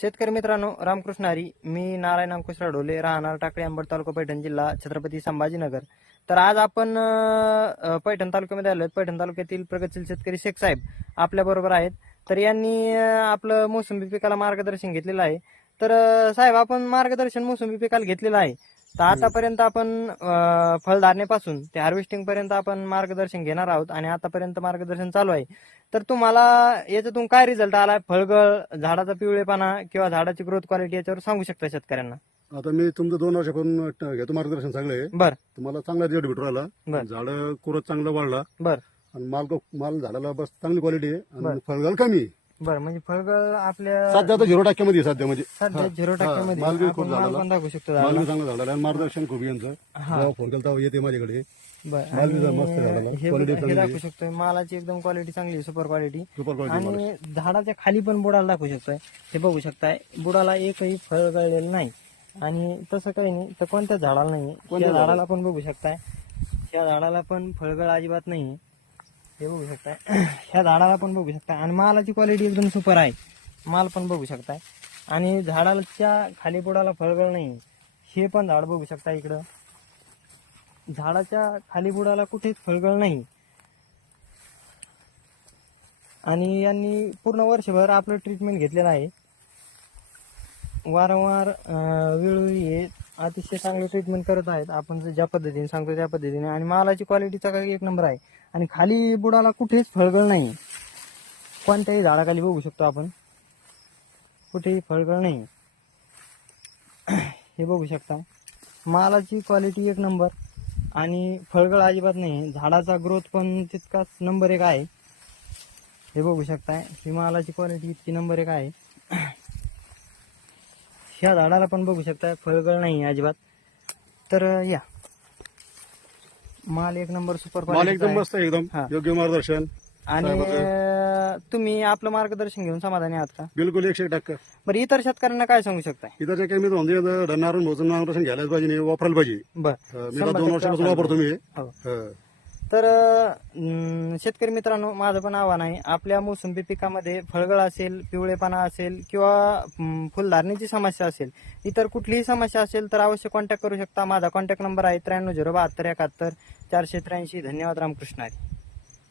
शेतकरी मित्रांनो, रामकृष्ण हरी. मी नारायण अंकुश राडोले, राहणार टाकळी, अंबड तालुका, पैठण जिल्हा, छत्रपती संभाजीनगर. तर आज आपण पैठण तालुक्यामध्ये आलो. पैठण तालुक्यातील प्रगतशील शेतकरी शेख साहेब आपल्या बरोबर आहेत. तर यांनी आपलं मोसंबी पिकाला मार्गदर्शन घेतलेलं आहे. तर साहेब, आपण मार्गदर्शन मोसंबी पिकाला घेतलेलं आहे. तर आतापर्यंत आपण फळधारणेपासून ते हार्वेस्टिंग पर्यंत आपण मार्गदर्शन घेणार आहोत आणि आतापर्यंत मार्गदर्शन चालू आहे. तर तुम्हाला याच्यातून काय रिझल्ट आलाय? फळगळ, झाडाचा पिवळेपणा किंवा झाडाची ग्रोथ क्वालिटी याच्यावर सांगू शकता शेतकऱ्यांना? आता मी तुमचं 2 वर्षापासून घेतो मार्गदर्शन चांगलं आहे. बर तुम्हाला चांगला रिझल्ट भेटून बर. राहिला. झाड कुरत चांगलं वाढला बर आणि माल झाडाला बस चांगली क्वालिटी आहे बर. आणि फळगळ कमी आहे. बर म्हणजे फळगळ आपल्या सध्या आता 0% मध्ये आहे सध्या म्हणजे सध्या 0% माल बी खूप मध्ये झाडाला. पण दाखवू शकतो माल झाडाला. बी चांगला झाडाला आणि मार्गदर्शन खूप यांचं हा. जेव्हा फोन केला तेव्हा येते माझ्याकडे. बर माल बी आणि मस्त आहे झाडाला. हे क्वालिटी हे चांगली दाखवू आहे. शकतोय मालाची एकदम क्वालिटी चांगली आहे, सुपर क्वालिटी. सुपर क्वालिटी माल आहे. आणि झाडाच्या खाली पण बुडाला दाखवू शकतोय. हे बघू शकताय, बुडाला एकही फळ गळलेलं नाही. आणि तसं काही नाही तर कोणत्या झाडाला नाही. कोणत्या त्या झाडाला पण बघू शकताय, त्या झाडाला पण फळगळ अजिबात नाही. हे बघू शकताय, ह्या झाडाला पण बघू शकताय. आणि मालाची क्वालिटी एकदम सुपर आहे. माल पण बघू शकताय. आणि झाडाच्या खाली बुडाला फळगळ नाही. हे पण झाड बघू शकता इकडं, झाडाच्या खाली बुडाला कुठेच फळगळ नाही. आणि यांनी पूर्ण वर्षभर आपलं ट्रीटमेंट घेतलेलं आहे. वारंवार वेळोवेळी हे अतिशय चांगले ट्रीटमेंट करत आहेत. आपण ज्या पद्धतीने सांगतो त्या पद्धतीने. आणि मालाची क्वालिटीचा काही एक नंबर आहे. आणि खाली बुडाला कुठेच फळगळ नाही. कोणत्याही झाडाखाली बघू शकतो आपण, कुठेही फळगळ नाही. हे बघू शकता, मालाची क्वालिटी एक नंबर आणि फळगळ अजिबात नाही. झाडाचा ग्रोथ पण तितकाच नंबर 1 आहे. हे बघू शकताय, ही मालाची क्वालिटी इतकी नंबर 1 आहे. ह्या झाडाला पण बघू शकताय, फळगळ नाही अजिबात. तर या माल एक नंबर सुपर माल क्वालिटी एकदम मस्त आहे, एकदम हा. योग्य मार्गदर्शन. आणि तुम्ही आपलं मार्गदर्शन घेऊन समाधानी आहात का? बिलकुल 100%. बरं, इतर शेतकऱ्यांना काय सांगू शकताय? इथं काही मी म्हणजे धरणारून भोजन मार्गदर्शन घ्यायलाच पाहिजे नाही, वापरायला पाहिजे. बर मी आता 2 वर्षापासून वापरतो मी. हो. हा. तर शेतकरी मित्रांनो, माझं पण आव्हान आहे, आपल्या मोसंबी पिकामध्ये फळगळ असेल, पिवळेपणा असेल किंवा फुलधारणेची समस्या असेल, इतर कुठलीही समस्या असेल तर अवश्य कॉन्टॅक्ट करू शकता. माझा कॉन्टॅक्ट नंबर आहे 93 072 71 483. धन्यवाद. रामकृष्ण हरी.